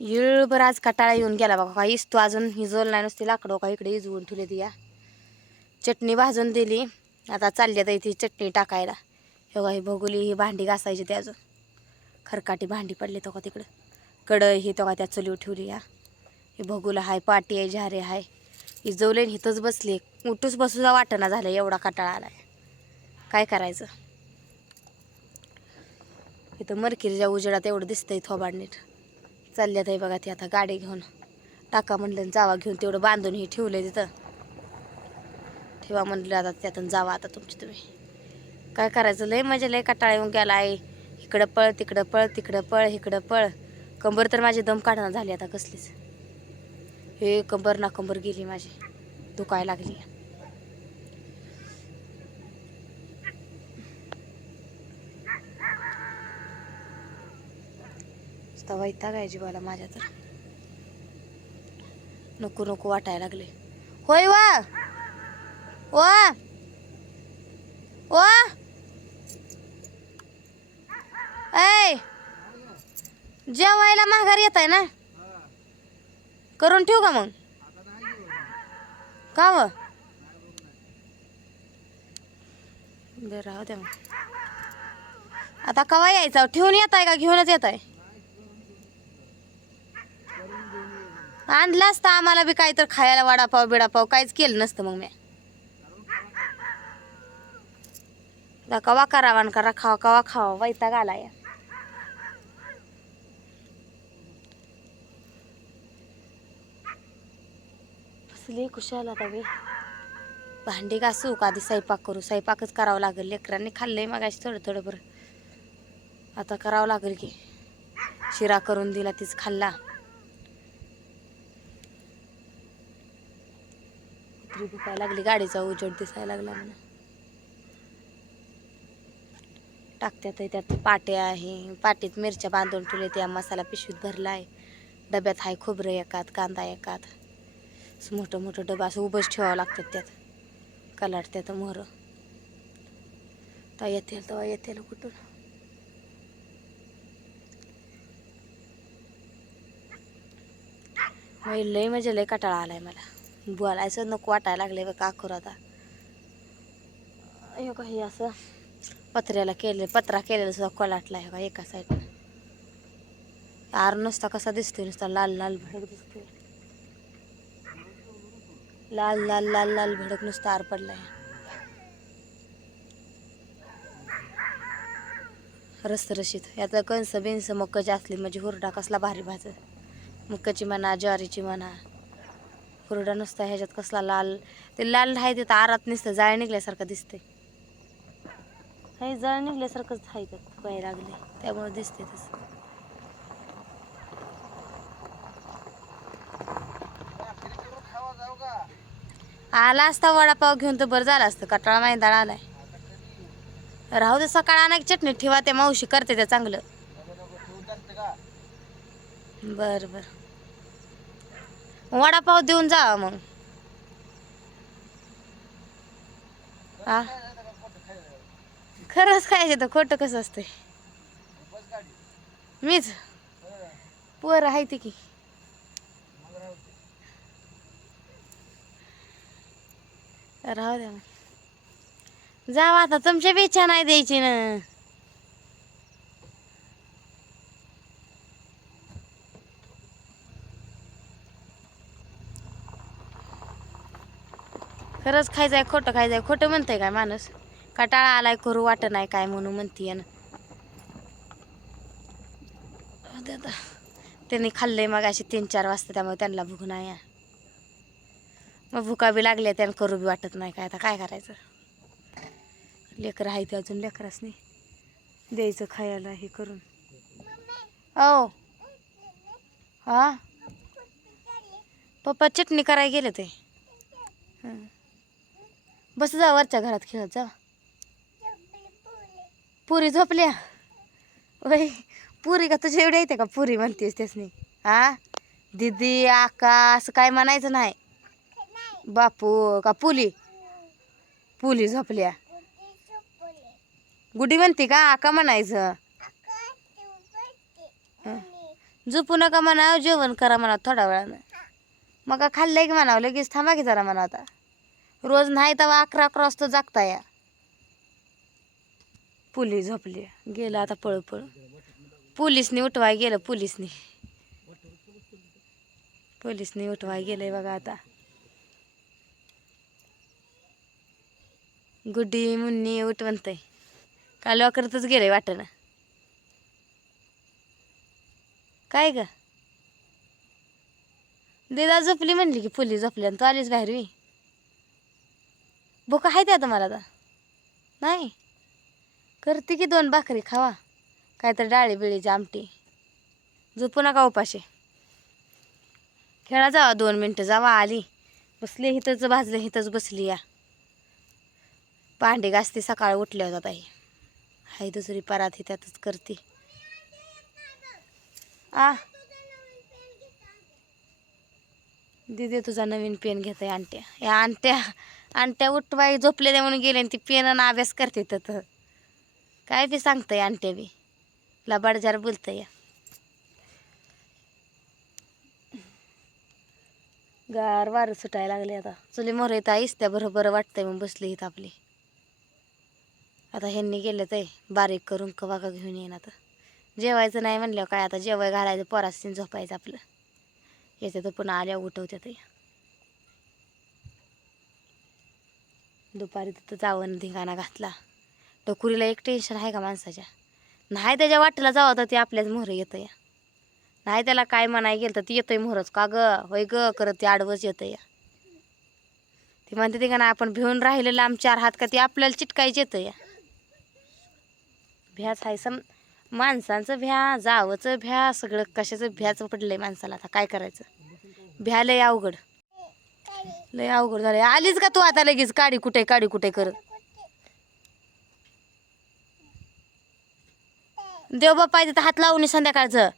येळभर आज कटाळा येऊन गेला बघा का इस्तू अजून हिजवलं नाही नुसती लाकडं का इकडे हिजवून ठेवले ती या. चटणी भाजून दिली आता चालली आता ती चटणी टाकायला. हे बघा ही भोगुली ही भांडी घासायची ते अजून. खरकाटी भांडी पडली तो का तिकडं. कडई ही तो का त्या चुलीवर ठेवली या. हे भोगुला हाय पाटी आहे झारे हाय. हिजवले हिथंच इथंच बसली. उठूच बसूचा वाटणा झालं एवढा कटाळा आलाय. काय करायचं? इथं मरकिरीच्या उजेडात एवढं दिसतंय थोबाड नीट चालल्यात आहे बघा ती आता गाडी घेऊन. टाका म्हणलं जावा घेऊन. तेवढं बांधून हे ठेवलंय तिथं. ठेवा म्हणलं आता त्यातून जावा आता तुमची तुम्ही. काय करायचं? लय मजा लय कटाळा येऊन गेला आहे. इकडं पळ तिकडं पळ तिकडं पळ इकडं पळ. कंबर तर माझी दम काढणं झाली आता कसलीच. हे कंबर ना कंबर गेली माझी. दुखायला लागली. आता वैताग आहे जीवाला माझ्या तर नको नको वाटायला लागले. होय वा. वा. वा. ऐ जेवायला माघार येत आहे ना? करून ठेवू का मग? का व? राहू द्या मग. आता कवा यायचा? ठेवून येत आहे का? घेऊनच येत आहे आणला असतं आम्हाला बी काही तर खायला वडापाव बिडापाव काहीच केलं नसतं मग मी. कवा करावा आणि करा खावा कवा खावा वैताग आलाय. कसली कुशाल आता बे. भांडी घासू का आधी स्वयंपाक करू. स्वयंपाकच करावं लागेल. लेकरांनी खाल्लंय मग थोडं थोडं बरं. आता करावं लागेल की. शिरा करून दिला तीच खाल्ला. छत्री दिसायला लागली गाडीचा उजेड दिसायला लागला म्हणून टाकत्यात त्यात पाटे आहे. पाटीत मिरच्या बांधून ठेवले त्या मसाला पिशवीत भरला आहे डब्यात आहे खोबरं एकात कांदा एकात. असं मोठं मोठं डबं असं उभंच ठेवावं लागतात त्यात. कलाटत्यात मोहरं. तेव्हा येतील तेव्हा येतील कुठून? लई लय म्हणजे लय कटाळा आलाय मला. बोलायचं नको वाटायला लागले बघ का करू आता हे काही असं. पत्र्याला केले पत्रा केलेला सुद्धा कोलाटला आहे का एका साईडला आर नुसता कसा दिसतोय नुसता लाल लाल भडक दिसतोय. लाल लाल लाल लाल भडक नुसता आर पडलाय. रस्त रशीत. याचा कणस बिनस मक्काची असली म्हणजे हुरडा कसला भारी भाजत मक्काची म्हणा ज्वारीची म्हणा. कुरडा नुसता ह्याच्यात कसला लाल? ते लाल आहे ते आरात नसतं जाळ निघल्यासारखं दिसतंय. हे जळ निघल्यासारखंच आहे त्यात पाय लागले त्यामुळे दिसते तसं. आला असता वडापाव घेऊन तर बरं झालं असतं कटाळा मैदाळ आलाय. राहू दे सकाळ आणा चटणी ठेवा ते मावशी करते ते चांगलं. बर बर. वडापाव देऊन जा मग. हा? खरंच खायचं तर खोटं कसं असतंय? मीच? पोर आहे ते की. राहू द्या मग. जावा आता तुमच्या बी इच्छा नाही द्यायची ना. खरंच खायचंय खोटं खायचंय खोटं म्हणतंय काय माणूस? कटाळा आलाय करू वाट नाही काय म्हणून म्हणतीये ना त्यांनी खाल्लंय मग अशी तीन चार वाजता त्यामुळे त्यांना भूक नाही मग भुका बी लागल्या त्यानं करू बी वाटत नाही काय आता काय करायचं. लेकरं आहे ते अजून लेकरच नाही. द्यायचं खायला हे करून. हो. हा? पप्पा चटणी करायला गेले ते हं. बस जा वरच्या घरात खेळत जा. पुरी झोपल्या? वय पुरी का तुझ्या एवढ्या येते का? पुरी म्हणतेस त्यासनी. हा दिदी आका असं काय म्हणायचं नाही. बापू का पुली? पुली झोपल्या. गुडी म्हणते का? आका म्हणायचं. झोपू नका म्हणावं जेवण करा म्हणा थोड्या वेळानं. मग खाल्लंय की म्हणावं? लगेच थांबा की जरा म्हणा आता. रोज नाही तेव्हा अकरा अकरा वाजता जागता या. पुली झोपली. गेलं आता पळ पळ पोलिसनी उठवाय गेलं पोलिसनी. पोलिसनी उठवाय गेलंय बघा आता. गुड्डी मुन्नी उठवंतय. का लॉकरतच गेलंय वाटणं? काय ग? दिदा झोपली म्हणली की पुली झोपली आणि तू आलीच बाहेर मी भूक आहे त्या मला आता? नाही. करते की दोन भाकरी खावा. काहीतरी डाळी बिळीची आमटी. झोपू नका उपाशी. खेळा जावा दोन मिनटं जावा आली. बसली हिथंच भाजले हिथंच बसली या. पांडे घासते सकाळ उठल्या होता ताई. हाय दुसरी परात ही त्यातच करते. आ. दिदी तुझा नवीन पेन घेत आहे आणट्या या आणट्या आणट्या उठवाई झोपलेल्या म्हणून गेले आणि ती पेन आणि अभ्यास करते तर काय बी सांगतंय आणते बी. लबाडझार बोलतंय या. गार वारं सुटायला लागले आता. चुली मोर येत आईस त्या बरोबर वाटतंय मग बसली इथं आपली. आता ह्यांनी गेले ते बारीक करून कवा का घेऊन येईन आता. जेवायचं नाही म्हणल्यावर काय आता जेवाय घालायचं पोरासीन झोपायचं आपलं. येते तर पुन्हा आल्या उठवत्या ते दुपारी तिथं जावं धिंगाणा घातला. टोकुरीला एक टेन्शन आहे का माणसाच्या? नाही त्याच्या वाटेला जावं तर ते आपल्याच मोहरं येतं या नाही त्याला काय म्हणाय गेलं तर ती येतोय मोहरच. का ग? होय ग? करत ते आडवंच येतं या ती म्हणते ते का ना आपण भिवून राहिलेलं आम चार हात का ते आपल्याला चिटकायचे येतं या भ्याच आहे सम माणसांचं भ्या जावचं भ्या सगळं कशाचं भ्याच पडलंय माणसाला आता? काय करायचं? भ्या लय अवघड. लय अवघड झालंय. आलीच का तू आता लगेच? काडी कुठे काडी कुठे करत देव बाप्पा तिथं हात लावून संध्याकाळचं.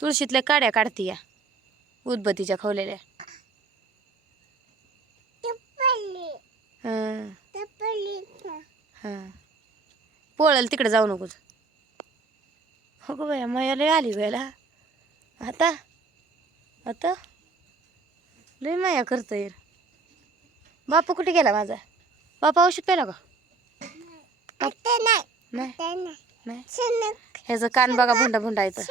तुळशीतल्या काड्या काढती या. उदबत्तीच्या खवलेल्या. हं. पळल तिकडे जाऊ नकोस. हो गो बाया मया लय आली बायला. आता? आता? लय माया करतोय. बापू कुठे गेला माझा? बापा औषध प्याला का? नाही. ह्याचं कान बघा भुंडा भुंडा येतं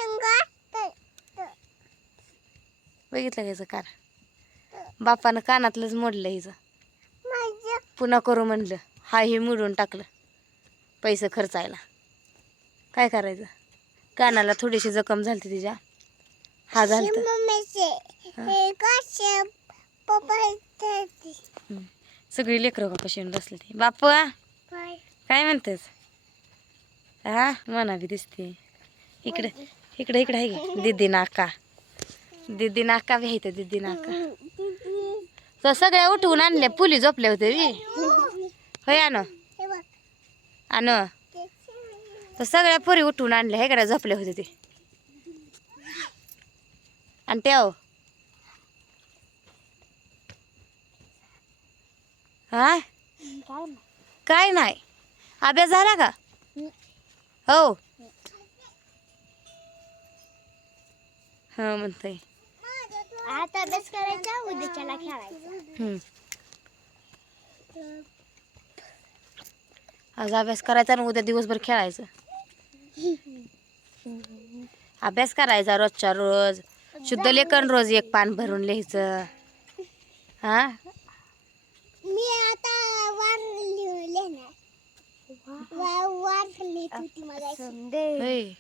बघितलं का ह्याचं कान? बापानं कानातलंच मोडलं हिचं. पुन्हा करू म्हणलं. हा हे मोडून टाकलं. पैसे खर्चायला काय करायचं? कानाला थोडीशी जखम झाली तिच्या. हा झालं सगळी लेकरं का कशी बसले ते बापू काय म्हणतेस? हा मना बी दिसते. इकडे इकडे इकडे आहे दिदी नाका. दिदी नाका बी आहे दिदी नाका. तर सगळ्या उठवून आणल्या पुली झोपल्या होते बी. होय आण आण तर सगळ्या पुरी उठवून आणल्या हे कडे झोपले होते ते. आणि ठेव हा? काय नाही. अभ्यास झाला का? हो. हा म्हणतंय. आता अभ्यास करायचा उद्याच्याला खेळायचं. हम्म. आज अभ्यास करायचा आणि उद्या दिवसभर खेळायचं. अभ्यास करायचा रोजच्या रोज. शुद्ध लेखन रोज एक पान भरून लिहायचं. हा? मी आता वार लिहिणार वार लिहित होती मला होय